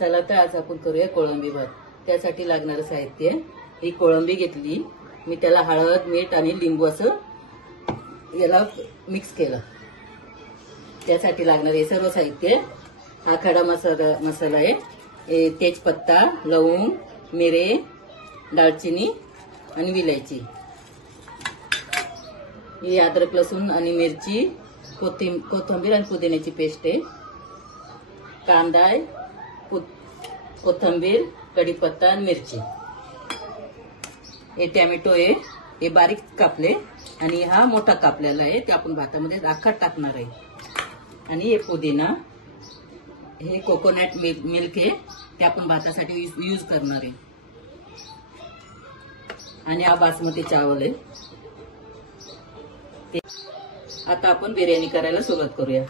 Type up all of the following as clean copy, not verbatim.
चला तर आज आपण करूया कोळंबी भात। त्यासाठी लागणारे साहित्य, ही कोळंबी घेतली मी, त्याला हळद मीठ आणि लिंबू असं याला मिक्स केलं। त्यासाठी लागणारे सर्व साहित्य, हा खडा मसाला आहे, तेजपत्ता, लवंग, मिरे, दालचिनी आणि विलायची, ही अद्रक लसूण आणि मिरची, कोथिंबीर आणि पुदिन्याची पेस्ट आहे, कांदा आहे, कोथिंबीर, कढीपत्ता आणि मिरची, हे टोमॅटो आहे, हे बारीक कापले आणि हा मोठा कापलेला आहे, ते आपण भातामध्ये राखत टाकणार आहे, आणि हे पुदिना, हे कोकोनट मिल्क आहे, ते आपण भातासाठी यूज करणार आहे, आणि हा बासमती चावल आहे। आता आपण बिर्याणी करायला सुरुवात करूया।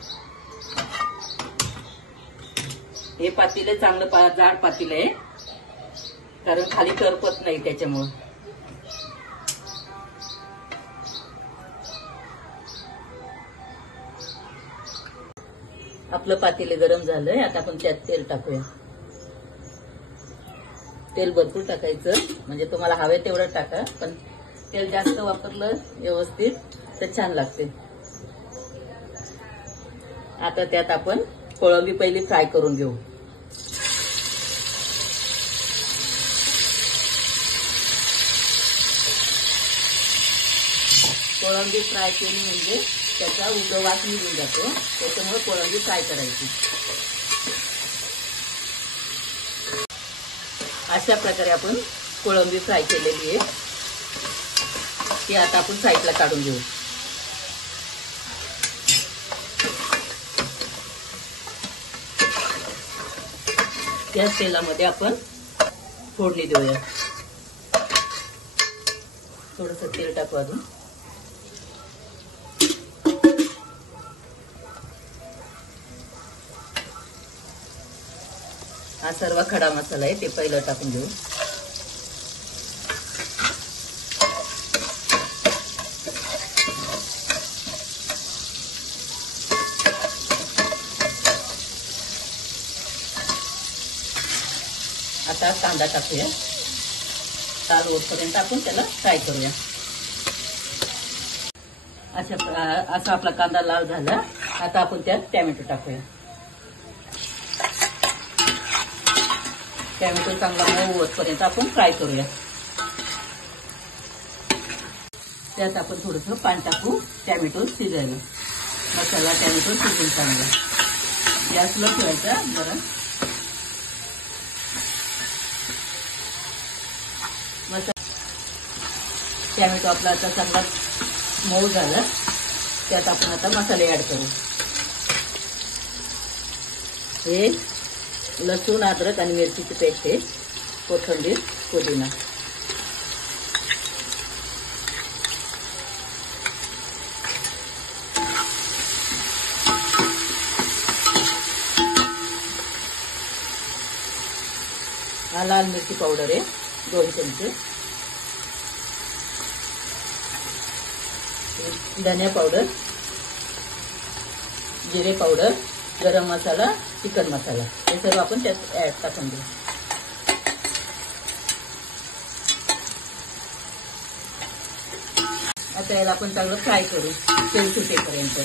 हे पातेले चांगलं जाड पातेले आहे, कारण खाली करपत नाही त्याच्यामुळे। आपलं पातेले गरम झालंय, आता आपण त्यात तेल टाकूया। तेल भरपूर टाकायचं, म्हणजे तुम्हाला हवे तेवढं टाका, पण तेल जास्त वापरलं व्यवस्थित तर छान लागते। आता त्यात आपण कोळंबी पहिली फ्राय करून घेऊ। कोळंबी फ्राय केली म्हणजे त्याचा उग्र वास निघून जातो, त्याच्यामुळे कोळंबी फ्राय करायची। अशा प्रकारे आपण कोळंबी फ्राय केलेली आहे, ती आता आपण साईडला काढून घेऊ। त्या तेलामध्ये आपण फोडणी देऊया। थोडंसं तेल टाकू अजून, हा सर्व खडा मसाला आहे, ते पहिलं टाकून घेऊ। आता कांदा टाकूया, लाल होईपर्यंत आपण त्याला फ्राय करूया। असा आपला कांदा लाल झाला, आता आपण त्यात टोमॅटो टाकूया। टोमॅटो चांगला मऊ होईपर्यंत आपण फ्राय करूया। त्यात आपण थोडंसं पाणी टाकू, टोमॅटो शिजायला, मसाला टोमॅटो शिजून चांगला। गॅसला ठेवायचा जरा, टोमॅटो आपला आता चांगला मऊ झाला, त्यात आपण आता मसाले ऍड करू। हे लसूण, अद्रक आणि मिरचीची पेस्ट आहे, कोथिंबीर, पुदिना, हा लाल मिरची पावडर आहे 2 चमचे, धनिया पावडर, जिरे पावडर, गरम मसाला, चिकन मसाला, हे सर्व आपण त्यात ऍड टाकून घेऊ। आता याला आपण चांगलं फ्राय करू, तेल सुटेपर्यंत।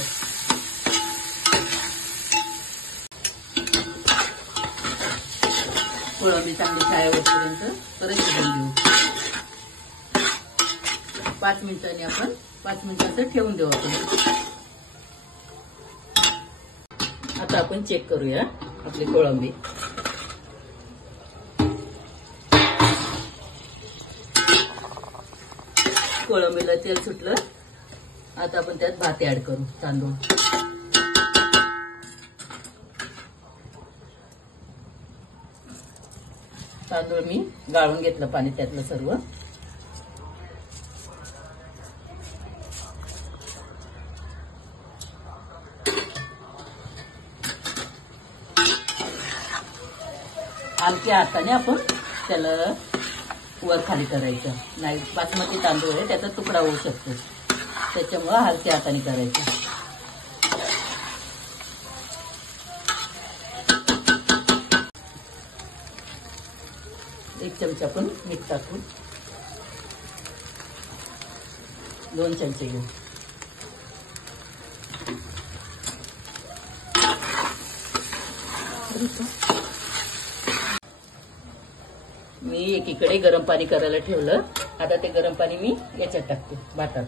कोळंबी चांगली फ्राय होईपर्यंत परत शिजवून घेऊ। 5 मिनिटांनी आपण 5 मिनिटांचं ठेवून देऊ आपण। आता आपण चेक करूया आपली कोळंबी। कोळंबीला तेल सुटलं, आता आपण त्यात भात ऍड करू, तांदूळ। तांदूळ मी गाळून घेतलं पाणी त्यातलं सर्व। हलक्या हाताने आपण त्याला वर खाली करायचं, नाही बासमती तांदूळ आहे, त्याचा तुकडा होऊ शकतो, त्याच्यामुळे हलक्या हाताने करायचं। 1 चमचा आपण मीठ टाकू, 2 चमचे घेऊ. मी एकीकडे गरम पाणी करायला ठेवलं. आता ते गरम पाणी मी याच्यात टाकते, भातात.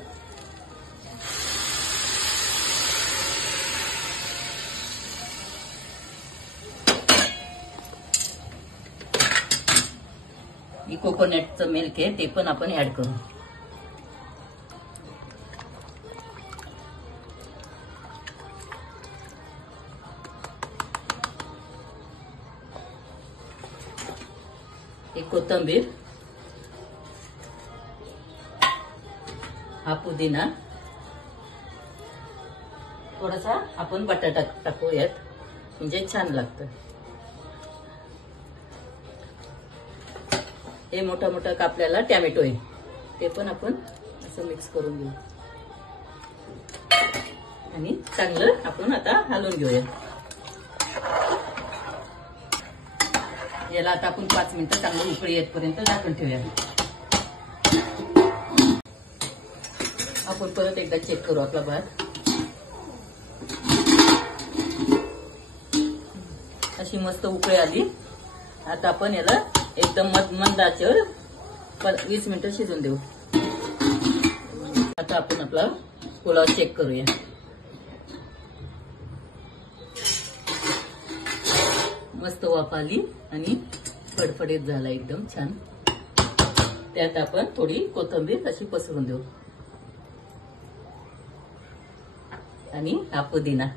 ही कोकोनटचं मिल्क आहे, ते पण आपण ऍड करू. एक कोथिंबीर, हा पुदिना, थोडासा आपण बटाटा टाकू यात, म्हणजे छान लागतं. हे मोठा मोठा कापलेला टॅमॅटो आहे, ते पण आपण असं मिक्स करून घेऊ आणि चांगलं आपण आता हलवून घेऊया. याला आता आपण 5 मिनिटं चांगलं उकळी येतपर्यंत झाकण ठेवूया. आपण परत एकदा चेक करू आपला भात. अशी मस्त उकळी आली. आता आपण याला एकदम मंद आचेवर 20 मिनिटं शिजून देऊ. आता आपण आपला पुलाव चेक करूया. मस्त वाफ आली आणि फडफडीत झाला एकदम छान. त्यात आपण थोडी कोथिंबीर अशी पसरून देऊ आणि हा पुदिना.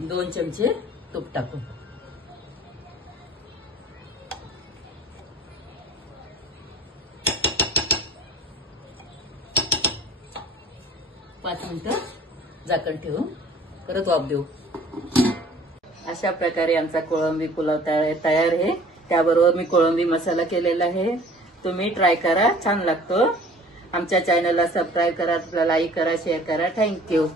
2 चमचे तूप टाकू. पाच मिनिटं झाकण ठेवून परत वाफ देऊ. अशा प्रकारे आमचा कोळंबी पुलाव तयार आहे. त्याबरोबर मी कोळंबी मसाला केलेला आहे. तुम्ही ट्राय करा, छान लागतो. आमच्या चॅनलला सबस्क्राईब करा, लाईक करा, शेअर करा. थँक्यू.